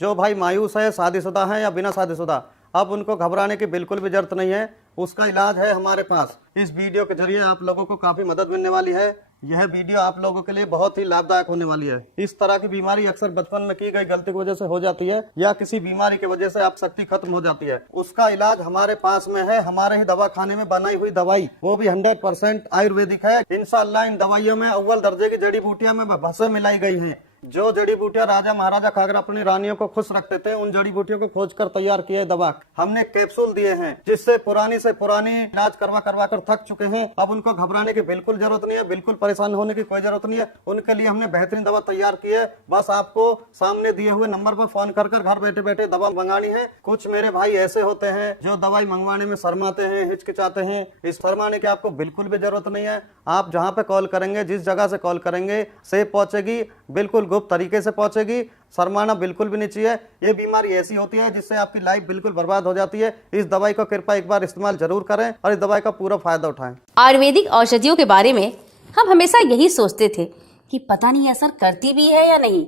जो भाई मायूस है, शादीशुदा है या बिना शादीशुदा, अब उनको घबराने की बिल्कुल भी जरूरत नहीं है। उसका इलाज है हमारे पास। इस वीडियो के जरिए आप लोगों को काफ़ी मदद मिलने वाली है। यह वीडियो आप लोगों के लिए बहुत ही लाभदायक होने वाली है। इस तरह की बीमारी अक्सर बचपन में की गई गलती की वजह से हो जाती है या किसी बीमारी की वजह से आप शक्ति खत्म हो जाती है। उसका इलाज हमारे पास में है। हमारे ही दवा खाने में बनाई हुई दवाई, वो भी 100% आयुर्वेदिक है। इंशाअल्लाह इन दवाइयों में अव्वल दर्जे की जड़ी बूटियां में भसें मिलाई गई हैं। जो जड़ी बूटियां राजा महाराजा खाकर अपनी रानियों को खुश रखते थे, उन जड़ी बूटियों को खोजकर तैयार किए दवा हमने कैप्सूल दिए हैं, जिससे पुरानी से पुरानी इलाज करवा कर थक चुके हैं। अब उनको घबराने की बिल्कुल जरूरत नहीं है, बिल्कुल परेशान होने की कोई जरूरत नहीं है। उनके लिए हमने बेहतरीन दवा तैयार की है। बस आपको सामने दिए हुए नंबर पर फोन कर घर बैठे बैठे दवा मंगानी है। कुछ मेरे भाई ऐसे होते हैं जो दवाई मंगवाने में शर्माते हैं, हिचकिचाते हैं। इस शर्माने की आपको बिल्कुल भी जरूरत नहीं है। आप जहाँ पे कॉल करेंगे, जिस जगह से कॉल करेंगे, सेफ पहुंचेगी, बिल्कुल गुप्त तरीके से पहुंचेगी। शर्माना बिल्कुल भी नहीं चाहिए। ये बीमारी ऐसी होती है जिससे आपकी लाइफ बिल्कुल बर्बाद हो जाती है। इस दवाई को कृपया एक बार इस्तेमाल जरूर करें और इस दवाई का पूरा फायदा उठाएं। आयुर्वेदिक औषधियों के बारे में हम हमेशा यही सोचते थे कि पता नहीं असर करती भी है या नहीं,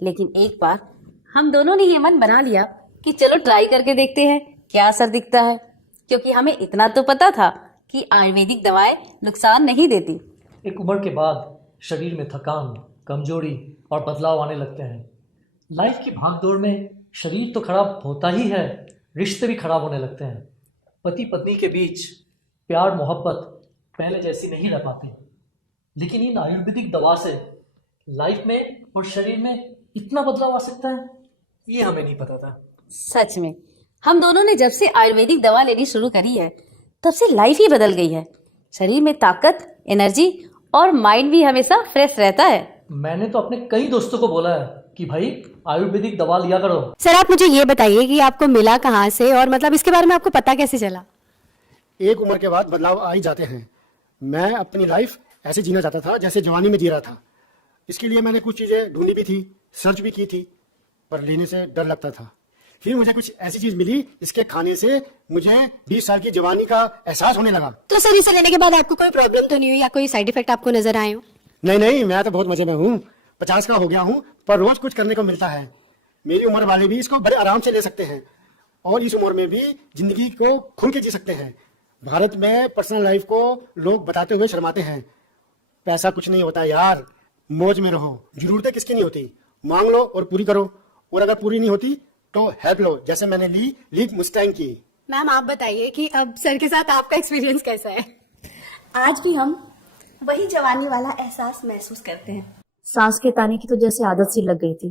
लेकिन एक बार हम दोनों ने ये मन बना लिया कि चलो ट्राई करके देखते हैं क्या असर दिखता है, क्योंकि हमें इतना तो पता था कि आयुर्वेदिक दवाएं नुकसान नहीं देती। एक उम्र के बाद शरीर में थकान, कमजोरी और बदलाव आने लगते हैं। लाइफ की भागदौड़ में शरीर तो खराब होता ही है, रिश्ते भी खराब होने लगते हैं। पति पत्नी के बीच प्यार मोहब्बत पहले जैसी नहीं रह पाती। लेकिन इन आयुर्वेदिक दवा से लाइफ में और शरीर में इतना बदलाव आ सकता है, ये हमें नहीं पता था। सच में हम दोनों ने जब से आयुर्वेदिक दवा लेनी शुरू करी है, तब से लाइफ ही बदल गई है। शरीर में ताकत, एनर्जी और माइंड भी हमेशा फ्रेश रहता है। मैंने तो अपने कई दोस्तों को बोला है कि भाई आयुर्वेदिक दवा लिया करो। सर आप मुझे ये बताइए कि आपको मिला कहाँ से और मतलब इसके बारे में आपको पता कैसे चला? एक उम्र के बाद बदलाव आ ही जाते हैं। मैं अपनी लाइफ ऐसे जीना चाहता था जैसे जवानी में जी रहा था। इसके लिए मैंने कुछ चीज़ें ढूंढी भी थी, सर्च भी की थी, पर लेने से डर लगता था। फिर मुझे कुछ ऐसी चीज मिली, इसके खाने से मुझे 20 साल की जवानी का एहसास होने लगा। तो सर इसे लेने के बाद आपको कोई प्रॉब्लम तो नहीं हुई या कोई साइड इफेक्ट आपको नजर आए हो? नहीं, मैं तो बहुत मजे में हूँ। 50 का हो गया हूँ, पर रोज कुछ करने को मिलता है। मेरी उम्र वाले भी इसको बड़े आराम से ले सकते हैं और इस उम्र में भी जिंदगी को खुल के जी सकते हैं। भारत में पर्सनल लाइफ को लोग बताते हुए शर्माते हैं। पैसा कुछ नहीं होता यार, मौज में रहो। जरूरतें किसकी नहीं होती, मांग लो और पूरी करो, और अगर पूरी नहीं होती तो हेल्प लो, जैसे मैंने ली मुस्टैंग की। मैम आप बताइए कि अब सर के साथ आपका एक्सपीरियंस कैसा है? आज भी हम वही जवानी वाला एहसास महसूस करते हैं। सांस के ताने की तो जैसे आदत सी लग गई थी,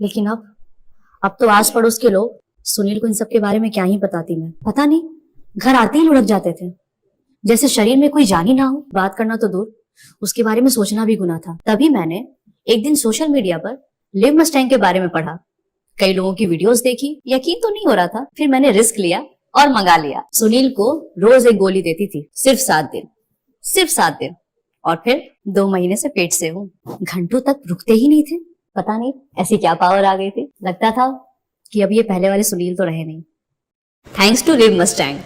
लेकिन अब तो आस पड़ोस के लोग सुनील को इन सब के बारे में क्या ही बताती मैं। पता नहीं, घर आते ही लुढ़क जाते थे, जैसे शरीर में कोई जान ही ना हो। बात करना तो दूर, उसके बारे में सोचना भी गुनाह था। तभी मैंने एक दिन सोशल मीडिया पर लिव मस्टैंग के बारे में पढ़ा, कई लोगों की वीडियोस देखी, यकीन तो नहीं हो रहा था। फिर मैंने रिस्क लिया और मंगा लिया। सुनील को रोज एक गोली देती थी, सिर्फ 7 दिन, और फिर 2 महीने से पेट से हूँ। घंटों तक रुकते ही नहीं थे। पता नहीं ऐसी क्या पावर आ गई थी, लगता था कि अब ये पहले वाले सुनील तो रहे नहीं। Thanks to live Mustang.